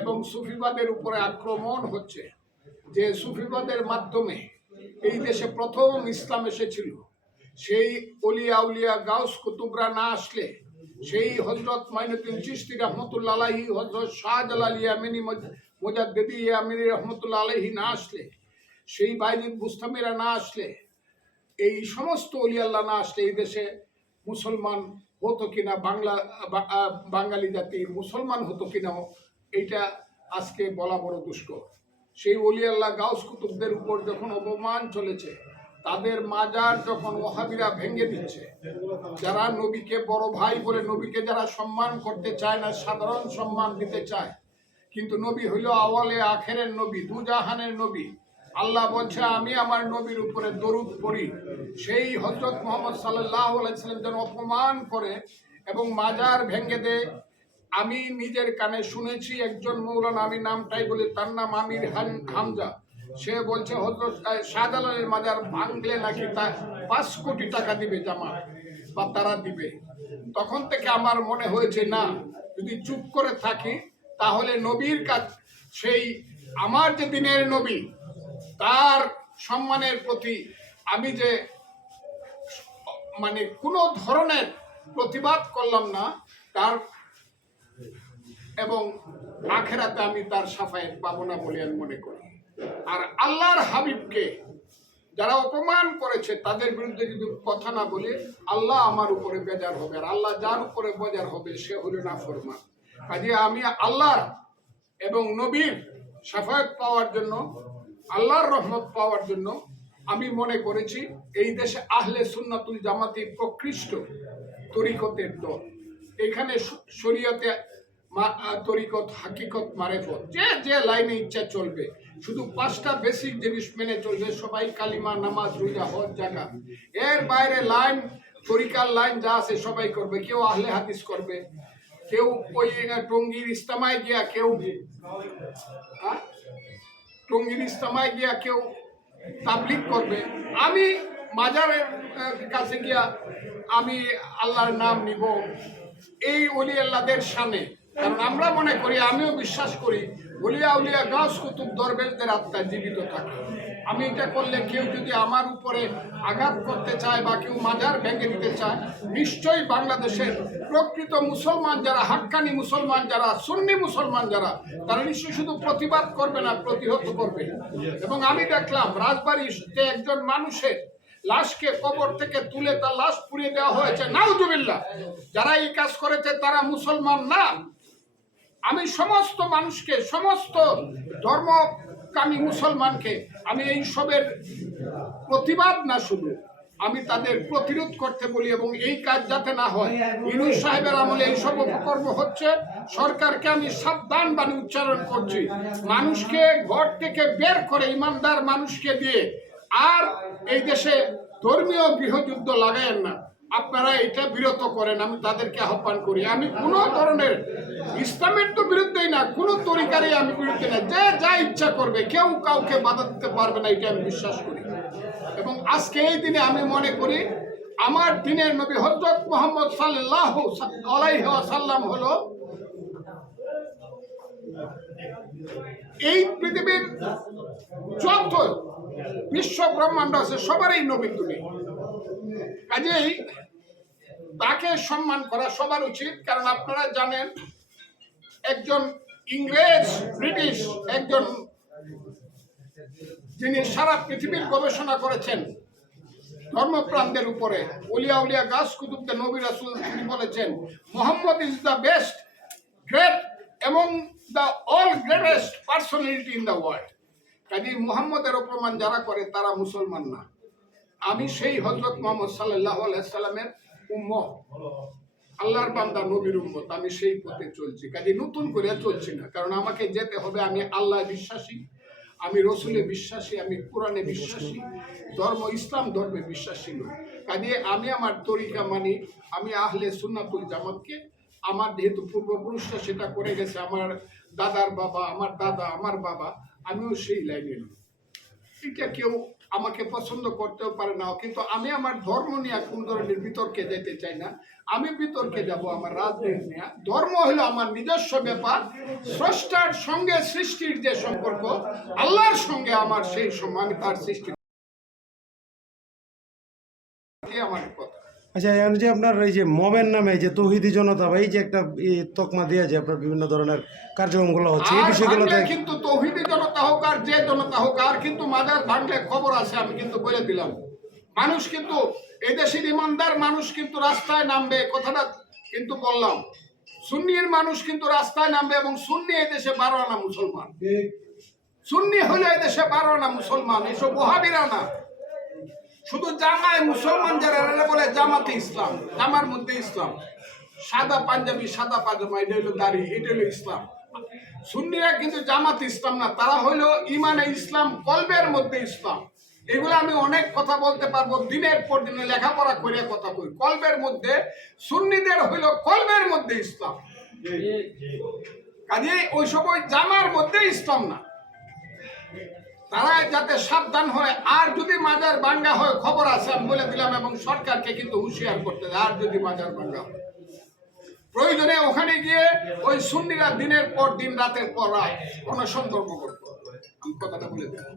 এবং সুফিবাদের উপরে আক্রমণ হচ্ছে, যে সুফিবাদের মাধ্যমে এই দেশে প্রথম ইসলাম এসেছিল। সেই অলিয়া উলিয়া গাউস কুতুবরা না আসলে সেই হজরত মাইনুদ্দিন চিস্তি রহমতুল্লা আলাহি হজরত শাহজালাল ইয়ামিনী মোজাদ্দেদি ইয়ামিনী রহমতুল্লা আলাহি না আসলে, সেই বাইজিদ বুস্তামিরা না আসলে, এই সমস্ত অলি আল্লাহ না আসলে এই দেশে মুসলমান হতো কিনা, বাংলা বাঙালি জাতি মুসলমান হতো কিনা এইটা আজকে বলা বড় দুষ্কর। সেই অলি আল্লাহ গাউস কুতুবদের উপর যখন অপমান চলেছে, তাদের মাজার যখন ওহাবিরা ভেঙে দিচ্ছে, যারা নবীকে বড় ভাই বলে নবীকে যারা সম্মান করতে চায় না, সাধারণ সম্মান দিতে চায়, কিন্তু নবী হইল আওয়ালে আখেরের নবী, দুজাহানের নবী। আল্লাহ বলছে, আমি আমার নবীর উপরে দরুদ পড়ি। সেই হজরত মোহাম্মদ সাল্লাহ আলাইসাল্লাম যেন অপমান করে এবং মাজার ভেঙে দেয় আমি নিজের কানে শুনেছি একজন মৌলানা, আমি নামটাই বলি, তার নাম আমির হামজা। সে বলছে, হজরত শাহজালালের মাজার ভাঙলে নাকি তা পাঁচ কোটি টাকা দিবে জামা বা তারা দিবে? তখন থেকে আমার মনে হয়েছে, না, যদি চুপ করে থাকি, তাহলে নবীর কাজ, সেই আমার যে দিনের নবী, তার সম্মানের প্রতি আমি যে মানে কোনো ধরনের প্রতিবাদ করলাম না, তার এবং আখেরাতে আমি তার সাফায়েত পাবো না বলে আমি মনে করি। আর আল্লাহর হাবিবকে যারা অপমান করেছে, তাদের বিরুদ্ধে যদি কথা না বলে, আল্লাহ আমার উপরে বেজার হবে। আর আল্লাহ যার উপরে বেজার হবে, সে হলো না ফরমান কাজে আমি আল্লাহর এবং নবীর সাফায়াত পাওয়ার জন্য, আল্লাহর রহমত পাওয়ার জন্য আমি মনে করেছি, এই দেশে আহলে সুন্নাতুল জামাতি প্রকৃষ্ট তরিকতের দল। এখানে শরীয়তে তরিকত হাকিকত, মারেফত। যে যে লাইনে ইচ্ছা চলবে। শুধু পাঁচটা বেসিক জিনিস মেনে চলবে। সবাই কালিমা, নামাজ, রোজা, হজ জাকা এর বাইরে লাইন তরিকার লাইন যা আছে সবাই করবে। কেউ আহলে হাদিস করবে। কেউ ওই টঙ্গীর ইস্তামায় গিয়া কেউ হ্যাঁ? টঙ্গীর ইস্তামায় গিয়া কেউ তাবলিক করবে। আমি মাজারের কাছে গিয়া আমি আল্লাহর নাম নিব। এই অলি আল্লাহদের সামনে কারণ আমরা মনে করি, আমিও বিশ্বাস করি অলিয়া উলিয়া গাছ কুতুব দরবেলদের আত্মা জীবিত থাকে। আমি এটা করলে কেউ যদি আমার উপরে আঘাত করতে চায় বা কেউ মাজার ভেঙে দিতে চায়, নিশ্চয়ই বাংলাদেশের প্রকৃত মুসলমান যারা, হাক্কানি মুসলমান যারা, সুন্নি মুসলমান যারা, তারা নিশ্চয়ই শুধু প্রতিবাদ করবে না, প্রতিহত করবে। এবং আমি দেখলাম, রাজবাড়িতে একজন মানুষের লাশকে কবর থেকে তুলে তার লাশ পুড়িয়ে দেওয়া হয়েছে। নাউজুবিল্লাহ, যারা এই কাজ করেছে তারা মুসলমান না। আমি সমস্ত মানুষকে, সমস্ত ধর্মকামী মুসলমানকে, আমি এই সবের প্রতিবাদ না শুধু, আমি তাদের প্রতিরোধ করতে বলি এবং এই কাজ যাতে না হয়। ইনুস সাহেবের আমলে এই সব অপকর্ম হচ্ছে, সরকারকে আমি সাবধান বাণী উচ্চারণ করছি। মানুষকে ঘর থেকে বের করে, ইমানদার মানুষকে দিয়ে আর এই দেশে ধর্মীয় গৃহযুদ্ধ লাগায়েন না। আপনারা এটা বিরত করেন, আমি তাদেরকে আহ্বান করি। আমি কোনো ধরনের ইসলামের তো বিরুদ্ধেই না, কোনো তরিকারই আমি বিরুদ্ধে না। যে যা ইচ্ছা করবে, কেউ কাউকে বাধা দিতে পারবে না, এটা আমি বিশ্বাস করি। এবং আজকে এই দিনে আমি মনে করি, আমার দিনের নবী হজরত মোহাম্মদ সাল্লাহ আলাইহি সাল্লাম হলো এই পৃথিবীর যত বিশ্ব ব্রহ্মাণ্ড আছে, সবারই নবী তুমি। কাজেই তাকে সম্মান করা সবার উচিত, কারণ আপনারা জানেন, একজন ইংরেজ, ব্রিটিশ একজন যিনি সারা পৃথিবীর গবেষণা করেছেন ধর্মপ্রাণদের উপরে। উলিয়া উলিয়া গাছ কুতুবদের নবী রাসুল তিনি বলেছেন, Mohammad is the best great এবং the all greatest personality in the world Kazi মুহাম্মদের অপমান যারা করে তারা মুসলমান না। আমি সেই হজরত মোহাম্মদ সাল্লাহ সাল্লামের উম্ম আল্লাহর বান্দা, নবীর উম্মত। আমি সেই পথে চলছি। কাজে নতুন করে চলছি না। কারণ আমাকে যেতে হবে, আমি আল্লাহ বিশ্বাসী। আমি রসুলে বিশ্বাসী, আমি কোরআনে বিশ্বাসী। ধর্ম, ইসলাম ধর্মে বিশ্বাসী নই কাজে আমি আমার তরিকা মানি, আমি আহলে সুন্নাতুল জামাতকে, আমার যেহেতু পূর্বপুরুষরা সেটা করে গেছে, আমার দাদার বাবা, আমার দাদা, আমার বাবা, আমিও সেই লাইনে নই এটা কেউ আমাকে পছন্দ করতেও পারে না, কিন্তু আমি আমার ধর্ম নিয়ে কোন ধরনের বিতর্কে যেতে চাই না। আমি বিতর্কে যাব আমার রাজনীতি নিয়ে। ধর্ম হলো আমার নিজস্ব ব্যাপার। স্রষ্টার সঙ্গে সৃষ্টির যে সম্পর্ক, আল্লাহর সঙ্গে আমার সেই সম্মান তার সৃষ্টি আচ্ছা এখন যে আপনার এই যে মবের নামে যে তৌহিদি জনতা বা এই যে একটা তকমা দিয়ে যে আপনার বিভিন্ন ধরনের কার্যক্রমগুলো হচ্ছে এই ভাঙলে কিন্তু তৌহিদি জনতা হোক আর যে জনতা হোক আর কিন্তু মাজার ভাঙলে খবর আছে আমি কিন্তু বলে দিলাম। মানুষ কিন্তু এই দেশের ইমানদার মানুষ কিন্তু রাস্তায় নামবে কথাটা কিন্তু বললাম। সুন্নির মানুষ কিন্তু রাস্তায় নামবে এবং সুন্নি এই দেশে বারো আনা মুসলমান। সুন্নি হলো এই দেশে বারো আনা মুসলমান এসব ওহাবিরা না। শুধু জামায় মুসলমান যারা এরা বলে জামাতে ইসলাম জামার মধ্যে ইসলাম। সাদা পাঞ্জাবি সাদা পাজামা এটা হলো দাড়ি এটা হলো ইসলাম। সুন্নিরা কিন্তু জামাত ইসলাম না তারা হইল ইমানে ইসলাম কলবের মধ্যে ইসলাম। এগুলো আমি অনেক কথা বলতে পারব দিনের পর দিনে লেখাপড়া করে কথা কই। কলবের মধ্যে সুন্নিদের হইল কলবের মধ্যে ইসলাম। কাজে ওই সময় জামার মধ্যে ইসলাম না। তারা যাতে সাবধান হয়। আর যদি মাজার বাঙ্গা হয়, খবর আছে, আমি বলে দিলাম, এবং সরকারকে কিন্তু হুঁশিয়ার করতে আর যদি মাজার বাঙ্গা হয়। প্রয়োজনে ওখানে গিয়ে ওই সুন্নিরা দিনের পর দিন, রাতের পর রাত কোনো সন্দর্ভ করতে। আমি কথাটা বলে দিলাম।